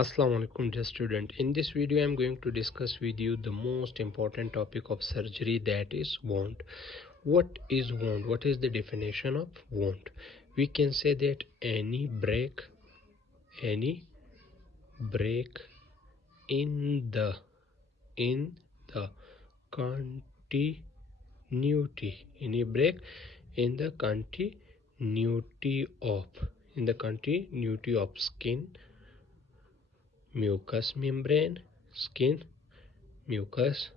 Assalamu alaikum dear student. In this video I am going to discuss with you the most important topic of surgery, that is wound. What is wound? What is the definition of wound? We can say that any break in the continuity, any break in the continuity of skin, mucous membrane, skin, mucous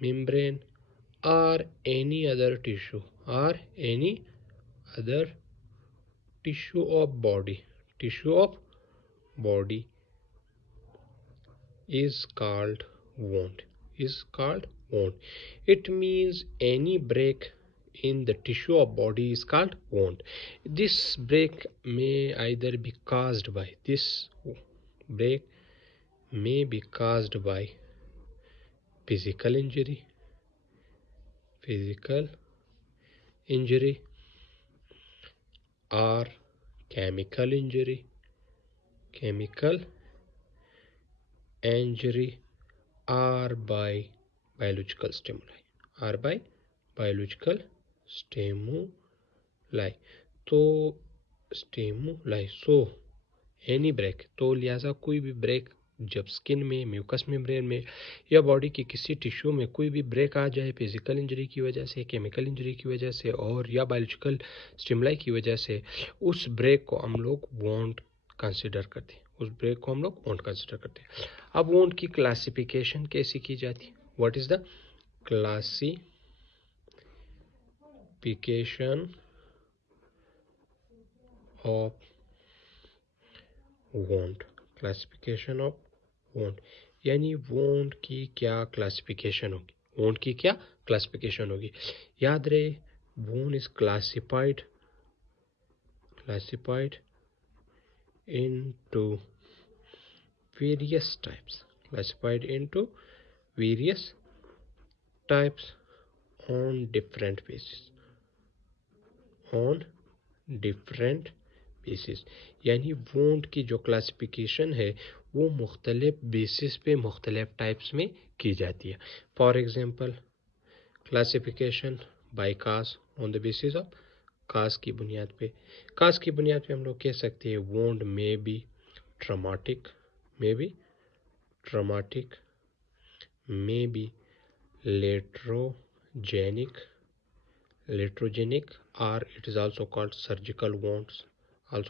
membrane, or any other tissue of body is called wound. It means any break in the tissue of body is called wound. This break may either be caused by physical injury or chemical injury or by biological stimuli तो any break, तो लिहाजा कोई भी break जब skin में, mucus membrane में या body के किसी टिश्यू में कोई भी ब्रेक आ जाए फिजिकल इंजरी की वजह से, केमिकल इंजरी की वजह से और या बायोलॉजिकल स्टिमुलाई की वजह से, उस ब्रेक को हम लोग वोंड कंसिडर करते हैं। अब वोंड की क्लासिफिकेशन कैसी की जाती है? What is the classification of wound? यानी वोंड की क्या क्लासिफिकेशन होगी? याद रहे, wound is classified into various types on different basis. यानी वोंड की जो क्लासिफिकेशन है वो मुख्तलिफ बेसिस पे मुख्तलिफ टाइप्स में की जाती है। For example, classification by cause, on the basis of cause की बुनियाद पे हम लोग कह सकते हैं वोंड में बी ट्रॉमेटिक, में B latrogenic, or it is also called surgical wounds, or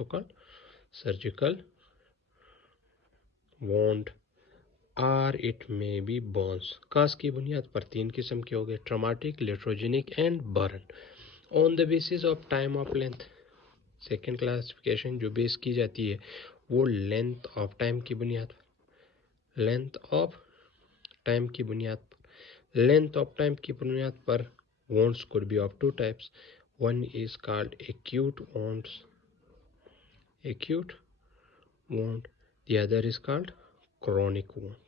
it may be burns. काज की बुनियाद पर 3 किस्म के हो गए, traumatic, iatrogenic and burn. On the basis of time of length, second classification जो बेस की जाती है वो लेंथ ऑफ टाइम की बुनियाद पर wounds could be of two types. One is called acute wound, the other is called chronic wound.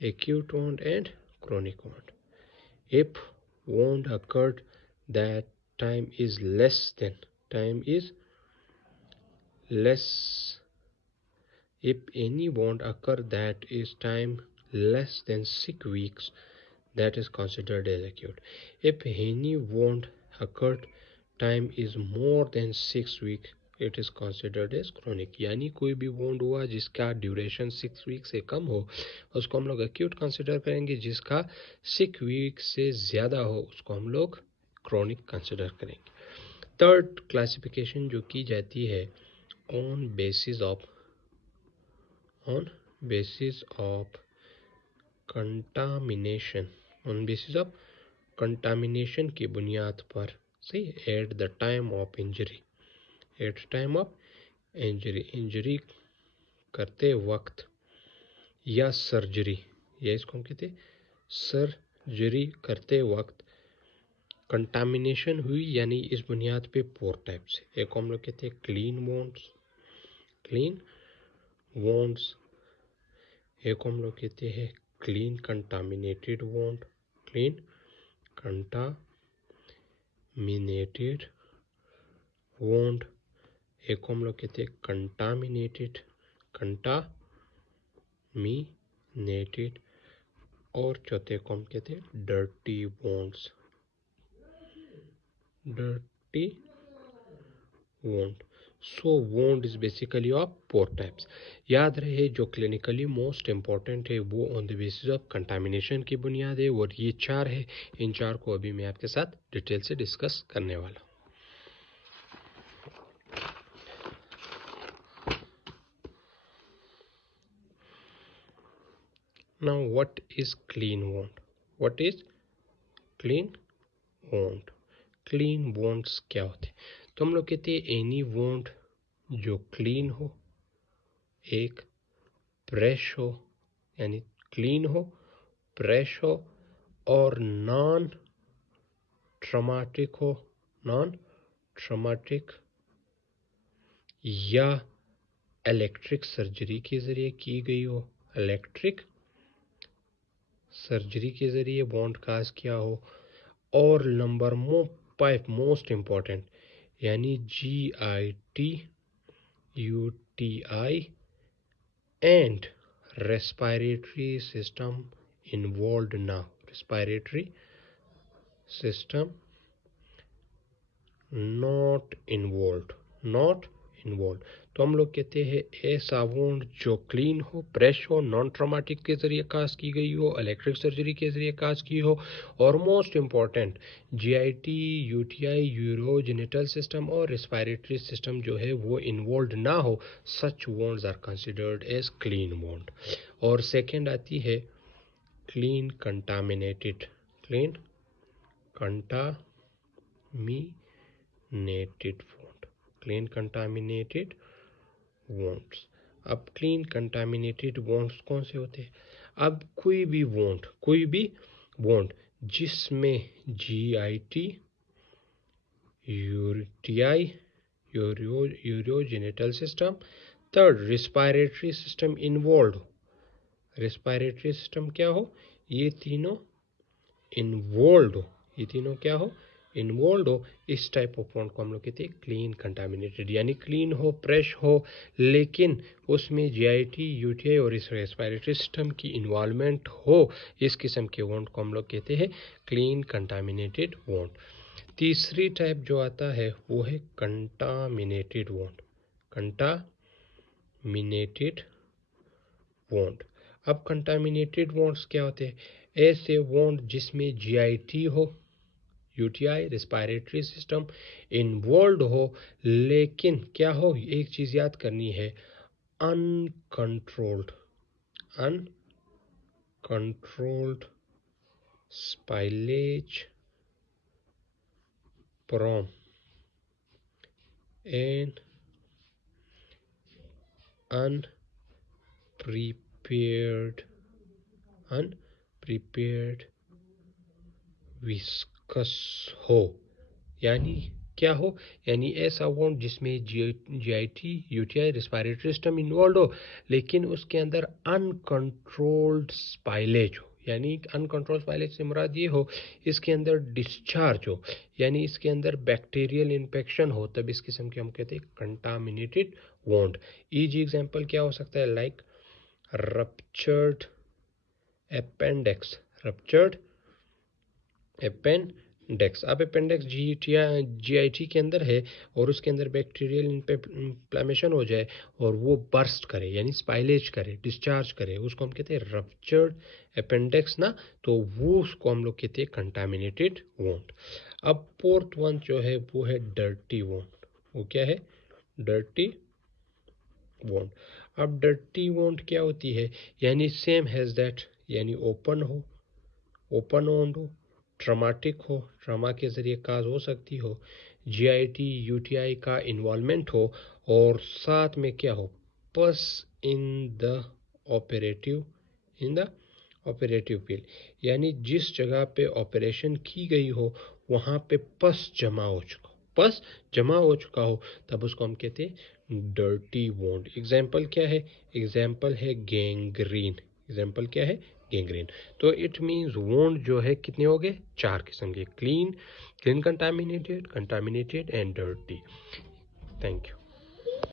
Acute wound and chronic wound. If wound occurred that time is less, if any wound occur that is time less than 6 weeks, that is considered as acute. If any wound occurred time is more than 6 weeks, it is considered as chronic. यानी कोई भी wound हुआ जिसका duration 6 week से कम हो उसको हम लोग acute कंसिडर करेंगे, जिसका 6 वीक से ज़्यादा हो उसको हम लोग chronic कंसिडर करेंगे। थर्ड क्लासिफिकेशन जो की जाती है ऑन बेसिस ऑफ कंटामिनेशन की बुनियाद पर, सही, at the time of injury करते वक्त या सर्जरी, या इसको हम कहते हैं सर्जरी करते वक्त कंटामिनेशन हुई, यानी इस बुनियाद पे 4 टाइप से। एक हम लोग कहते हैं क्लीन वोंड्स, एक हम लोग कहते हैं क्लीन कंटामिनेटेड वोंड, एक को हम लोग कहते हैं कंटामिनेटेड, कंटामिनेटेड, और चौथे को हम कहते हैं dirty wounds, dirty wound. So wound is basically of 4 types. याद रहे जो क्लिनिकली मोस्ट इंपॉर्टेंट है वो on the basis of contamination की बुनियाद है, और ये 4 है। इन 4 को अभी मैं आपके साथ डिटेल से डिस्कस करने वाला हूँ। Now what is clean wound? What is clean wound? Clean wounds क्या होते हैं? तो हम लोग कहते हैं एनी wound जो क्लीन हो, एक फ्रेश हो, यानी क्लीन हो, फ्रेश हो, और नॉन ट्रॉमेटिक हो, नॉन ट्रॉमेटिक, या इलेक्ट्रिक सर्जरी के ज़रिए की गई हो, इलेक्ट्रिक सर्जरी के ज़रिए वॉन्ड काज किया हो, और नंबर 5 मोस्ट इम्पॉर्टेंट, यानी GIT, UTI and respiratory system involve ना हो, रेस्पिरेटरी सिस्टम नॉट इन्वॉल्व। तो हम लोग कहते हैं ऐसा वोंड जो क्लीन हो, फ्रेश हो, नॉन ट्रॉमेटिक के ज़रिए काज की गई हो, इलेक्ट्रिक सर्जरी के ज़रिए काज की हो, और most important GIT, UTI, urogenital system और रेस्पिरेटरी सिस्टम जो है वो इन्वॉल्व ना हो, such wounds are considered as clean wound. और सेकेंड आती है clean contaminated, clean contaminated wound, clean contaminated wounds. अब क्लीन कंटामिनेटेड वोंड्स कौन से होते हैं? अब कोई भी वोंड जिसमें GIT, UTI, urogenital system, third respiratory system involve हो, रेस्पिरेटरी सिस्टम क्या हो, ये तीनों इन्वॉल्व हो, ये तीनों क्या हो, इन्वॉल्व हो, इस टाइप ऑफ वोंड को हम लोग कहते हैं क्लीन कंटामिनेटेड, यानी क्लीन हो, फ्रेश हो, लेकिन उसमें GIT, UTI और इस रेस्पिरेटरी सिस्टम की इन्वॉल्वमेंट हो, इस किस्म के वोंड को हम लोग कहते हैं क्लीन कंटामिनेटेड वोंड। तीसरी टाइप जो आता है वो है कंटामिनेटेड वोंड, कंटामिनेटेड वोंड। अब कंटामिनेटेड वोंड्स क्या होते हैं? ऐसे वोंड जिसमें GIT हो, UTI, रेस्पिरेटरी सिस्टम इन्वॉल्व हो, लेकिन क्या हो, एक चीज़ याद करनी है, uncontrolled, uncontrolled spillage from an unprepared viscus हो, यानी क्या हो, यानी ऐसा वोंड जिसमें GIT, UTI, respiratory system involve हो, लेकिन उसके अंदर अनकंट्रोल्ड स्पाइलेज हो, यानी अनकंट्रोल स्पाइलेज से मुराद ये हो इसके अंदर डिस्चार्ज हो, यानी इसके अंदर बैक्टीरियल इन्फेक्शन हो, तब इस किस्म के हम कहते हैं कंटामिनेटेड वोंड। इजी एग्जांपल क्या हो सकता है? Like ruptured appendix, ruptured appendix. अब अपेंडिक्स GIT के अंदर है और उसके अंदर बैक्टीरियल इन्फ्लेमेशन हो जाए और वो बर्स्ट करे, यानी स्पाइलेज करे, डिस्चार्ज करे, उसको हम कहते हैं रप्चर्ड अपेंडिक्स ना, तो वो उसको हम लोग कहते हैं कंटामिनेटेड वोंड। अब फोर्थ वन जो है वो है डर्टी वोंड। वो क्या है? Dirty wound. अब डर्टी वोंड क्या होती है? यानी सेम हैज दैट, यानी ओपन वोंड हो, ट्रॉमेटिक हो, ट्रामा के ज़रिए काज हो सकती हो, GIT, UTI का इन्वॉल्वमेंट हो, और साथ में क्या हो, पस इन द ऑपरेटिव फील्ड, यानी जिस जगह पे ऑपरेशन की गई हो वहाँ पे पस जमा हो चुका हो, तब उसको हम कहते हैं डर्टी वोंड। एग्जाम्पल क्या है? एग्जाम्पल है गैंग्रीन। एग्जाम्पल क्या है? गैंग्रीन। तो इट मीन्स वोंड जो है कितने हो गए? 4 किस्म के, clean contaminated and dirty. Thank you.